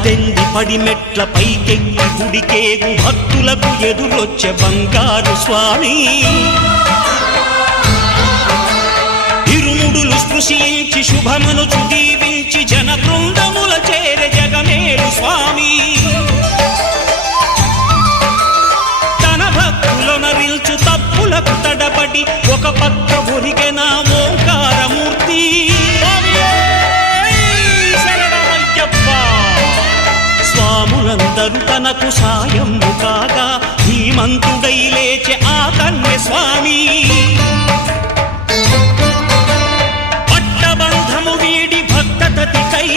పద్దెంది పడిమెట్ల పైకెక్కి గుడికేగు భక్తులకు ఎదురొచ్చే బంగారు స్వామి ఇరుముడులు స్పృశించి శుభమనుచు దీవించి జన బృందముల చేరే జగమేలు స్వామి తన భక్తులనరిల్చు తప్పులకు తడబడి ఒక పక్క ఒరిగెన ఓంకారమూర్తి స్వాములందరూ తనకు సాయము కాగా ధీమంతుడై లేచె ఆ కన్య స్వామి పట్టబంధము వీడి భక్తతతికై